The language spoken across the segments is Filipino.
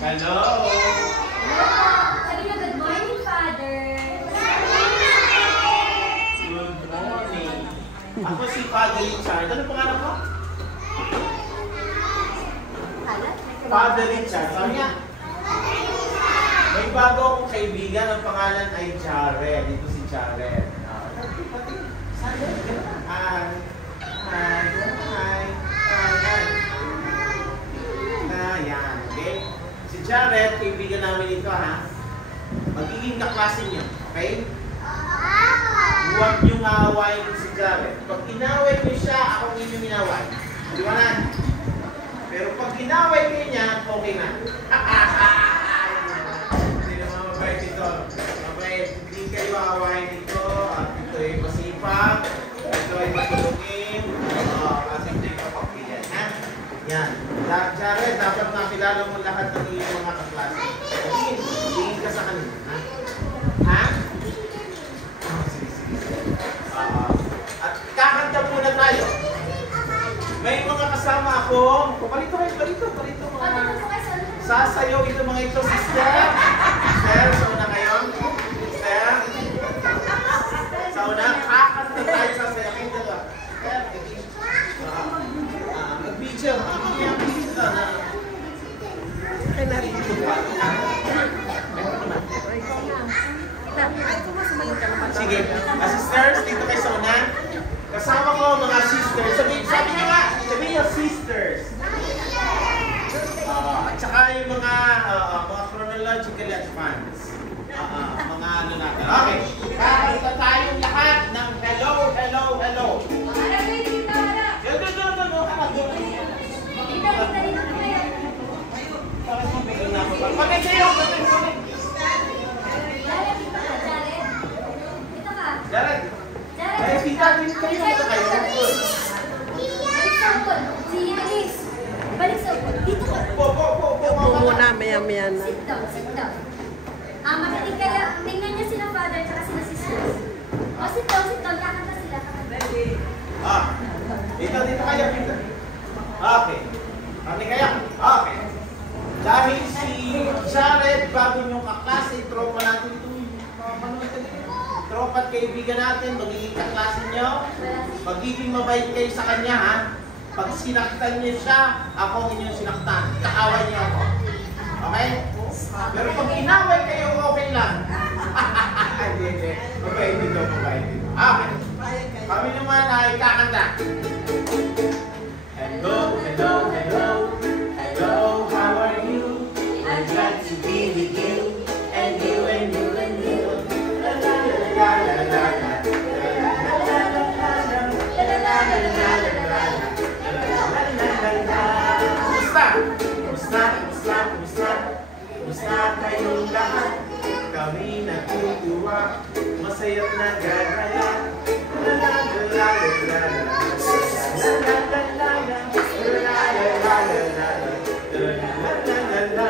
Hello. Sabi niyo, good morning, Father. Good morning. Ako si Father Richard. Ano pangalan ko? Father Richard. Sabi niya, may bago akong kaibigan. Ang pangalan ay Jared. Dito si Jared. Yan. Okay? Si Jared, kaibigan namin ito ha. Magiging kaklase niyo. Okay? Huwag niyong aawayin si Jared. Pag inaway niyo siya, ako inyong inaway. Di ba na? Pero pag inaway niyo niya, okay na. Hindi naman mabait ito. Mabait. Hindi kayo aawayin ito. At ito ay masipag. Ito ay matulungin. At ito ay kapakbigan. Ha? Yan. Jared, dapat makilala mo lahat ng iyong mga kaklase. Tingin ka sa kanila. Ha? Ha? At kakanta muna tayo. May mga kasama ako. Palito mga sasayaw ito mga ito. Sister, sa una kayo. Sister, sa una, kakanta tayo sasayaw. Kayo dalawa. Mag-video. Ay, narito pa. Sige. Sisters, dito kayo sa una. Kasama ko mga sisters. Sabi nyo nga, sabi nyo sisters. At saka yung mga chronologically advanced. Mga ano natin. Okay. Kakanta tayong lahat ng hello, hello, hello. Pagay kayo! Jared! Ay, kita din kayo. Ito kayo. Balik sa upod. Si Alice. Balik sa upod. Dito ka. Upo muna, maya-maya na. Sit down, sit down. Makinig ka lang. Tingnan niya sila father at sila sisters. Sit down, sit down. Kakanta sila. Dito kayo. Okay. Kami kayo. Okay. Dahil si Jared, bago niyong kaklase, tropa natin ito. Tropa at kaibigan natin, magiging kaklase niyo. Magiging mabait kayo sa kanya, ha? Pag sinaktan niyo siya, ako ang inyong sinaktan. Kaaway niyo ako. Okay? Pero pag inaway kayo, okay lang. Hindi. Mabait dito. Okay. Kami naman ay kakanta. Hello, hello, hello. Hello, how are you? I'm glad to be with you. And you, and you, and you. La la la la la la la. La la la la la. La la la la la la. La la la la. Kumusta kayong lahat? Kami natutuwa. Masaya't nagagala. La la la la la la. La la la la la. La la la la la.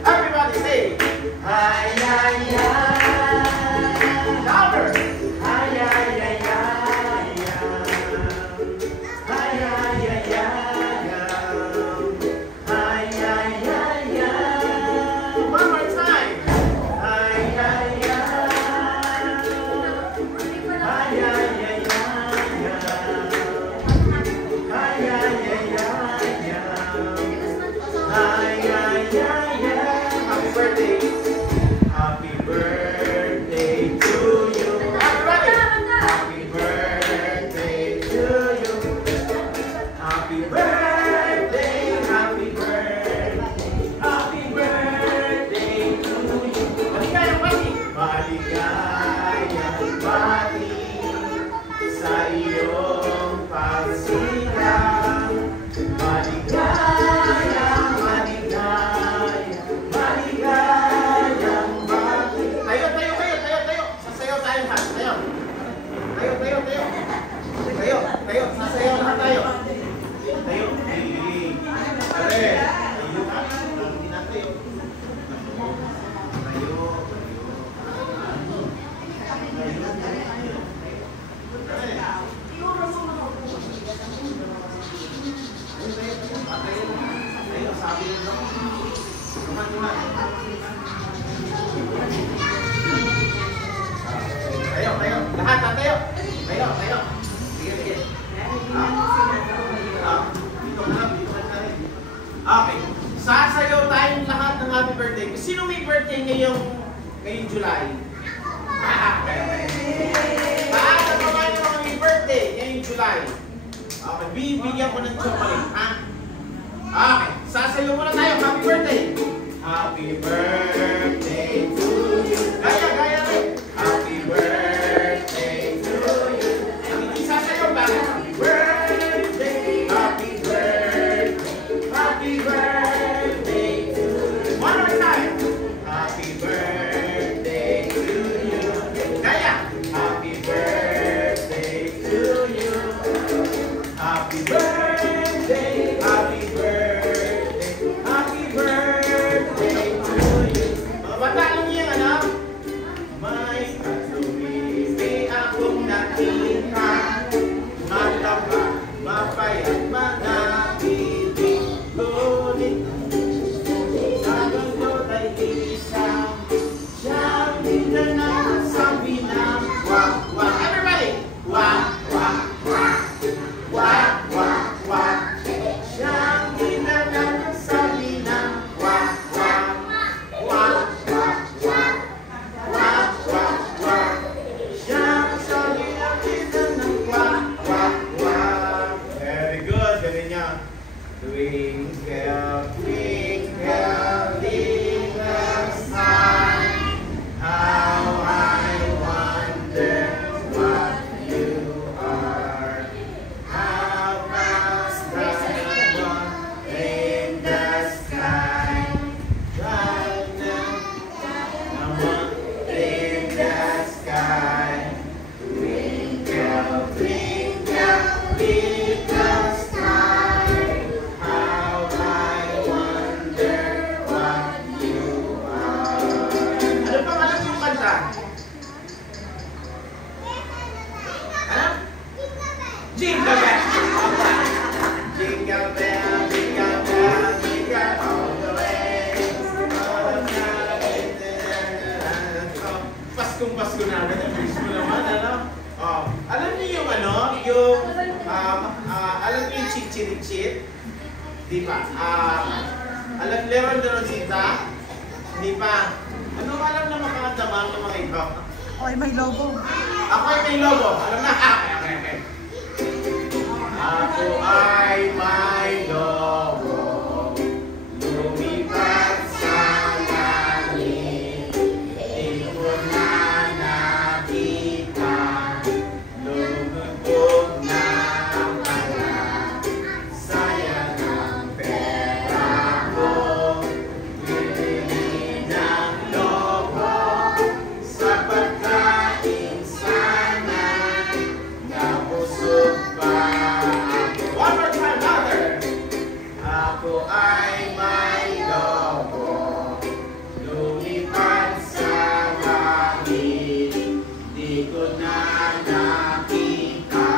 Everybody say, hi, hi, hi. Louder. Hi, hi, hi, hi. Hi, hi, hi, hi. Hi, hi, hi, hi. One more time. Hi, hi, hi. Hi, hi, hi, hi. Hi, hi, hi, hi. Hi, hi, hi, hi. birthday. Sino may birthday ngayong July? Paano ba kayo may birthday ngayong July? Okay, bibigyan ko ng chocolate, ha? Okay, sasayo muna tayo. Happy birthday! Happy birthday to you. Gaya rin. Happy birthday to you. Ang isasayo ba? Happy birthday. Happy birthday. Happy birthday to you. One more time. Happy birthday to you. Gaya. Happy birthday to you. Happy birthday. Happy birthday. Happy birthday to you. Mga bata, alam niyo yung ano? May katuwili akong nakita. Mataba, mapayat, mga ibig. Ngunit sa lungkot ay isang siyang dinala sa binang wak wak. Everybody! Wak wak wak. Wak wak wak. Siyang dinala sa binang wak wak. Wak wak wak. Wak wak wak. Siyang sa binang dinala wak wak wak. Very good. Galing niya. Twinkle, twinkle, little star, how I wonder what you are. How vast the one in the sky, the one in the sky. Twinkle, twinkle, little star, how I wonder what you are. Ano bang alam yung kanta? Ano? Jingle bell! Jingle bell, jingle bell, jingle all the way. Paskong Pasko na agad ang wish mo naman, ano? Oh, alam niyo yung ano? Yung, alam niyo yung chichirichit? Di ba? Alam, Leron de Rosita? Di ba? Ano alam na makakadamang ng mga iba? Oy, may logo. Ako ay may logo. Alam na? Okay. Ako ay may logo. Lumipat sa langit. Di ko na nakita. Lumubog na pala. Sayang ang pera ko. Bibili ng logo. Sa pagkain sana. Nabusog pa ako. One more time, mother! Ako ay may logo. Lumipad sa langit. Di ko na nakita.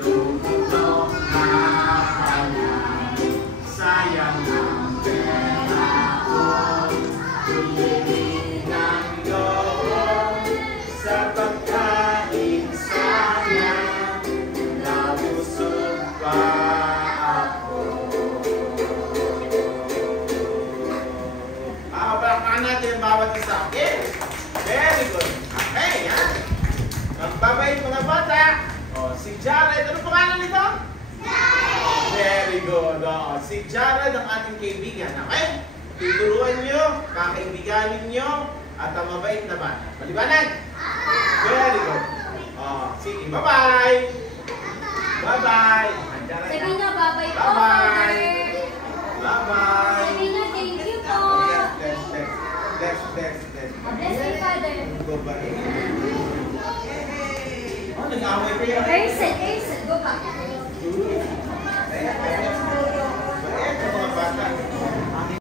Lumubog na pala. Sayang ang pera ko. Bibili ng logo. Sa pagkain sana. Nabusog pa ako. Palakpakan natin ang bawat isa. Okay? Very good. Okay, ha? Magbabay mga bata. O, si Jared. Ano pangalan nito? Very good. O, si Jared ang ating kaibigan. Okay? Tuturuan nyo, kakaibiganin nyo, at ang mabait na bata. Maliwanag? Very good. O, sige, bye-bye. Bye-bye. Sabi niyo, babay po, Bye-bye. Father. Bye-bye. Sabi niyo, thank you po. Bless. Bless you, Father. Go back. Oh, nag-away kayo. Ersen, go back. Bait ang mga bata.